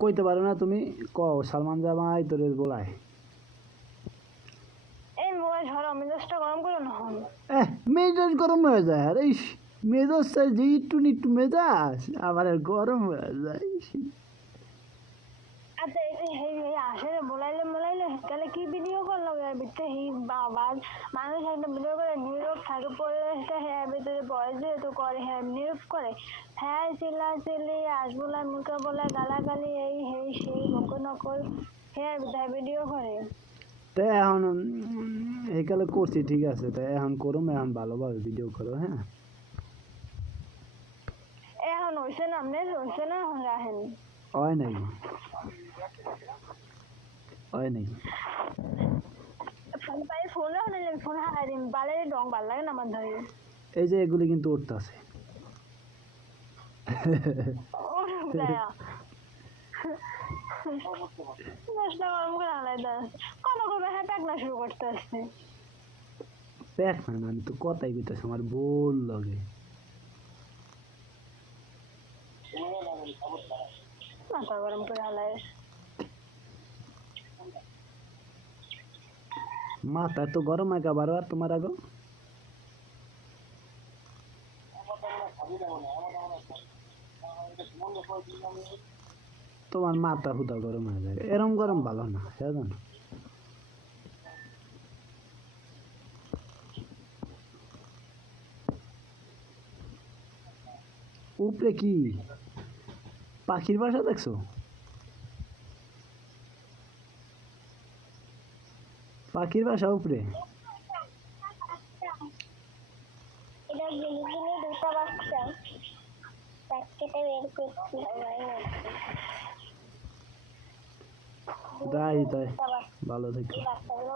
কইতে পারো না তুমি? কও সালমান জামাই তোরে বলায়। এই মোবাইল ধরো, মেজাজটা গরম করো না হন। মেজাজ গরম হয়ে যায়, আর এই মেজাজ যে একটু একটু মেজাজ আবার গরম হয়ে যায়। আচ্ছা এই যে হেই হেই আসলে বলাইলে তাহলে কি ভিডিও করলো এর ভিতরে হি বাবা মানুষ একটা ভিডিও করে নীরব থাকে পরিবেশটা হ্যাঁ ভিতরে বয়স যেহেতু করে হ্যাঁ নীরব করে হ্যাঁ চিল্লি আসবোলা মুখে বলে গালাগালি এই হেই সেই বকর নকল হ্যাঁ ভিডিও করে। তাই এখন একালে করছি ঠিক আছে, তাই এখন করুম, এখন ভালোভাবে ভিডিও করো। হ্যাঁ এখন হয়েছে না আপনার হয়েছে না এখন রাখেন হয় নাকি? হয় নাকি? ফোন পাই ফোন রাখেন ফোন হারাই দিন বালে রং ভাল লাগে না আমার ধরে। এই যে এগুলি কিন্তু উঠতেছে। শুরু করতে আসছে প্যাক না, আমি তো কথাই কইতেছি আমার বল লাগে। মাথা গরম করে হালায়। মাথা তো গরম হয় কাবার আর তোমার আগো। তোমার মাথা হুদা গরম হয়ে যায়, এরম গরম ভালো না, সেজন। উপরে কি পাখির বাসা দেখছো? পাখির বাসা উপরে। এটা গিলিগিলি দুটো বাচ্চা প্যাকেটে বের করছি তাই তাই ভালো থেকো। বাচ্চাগুলো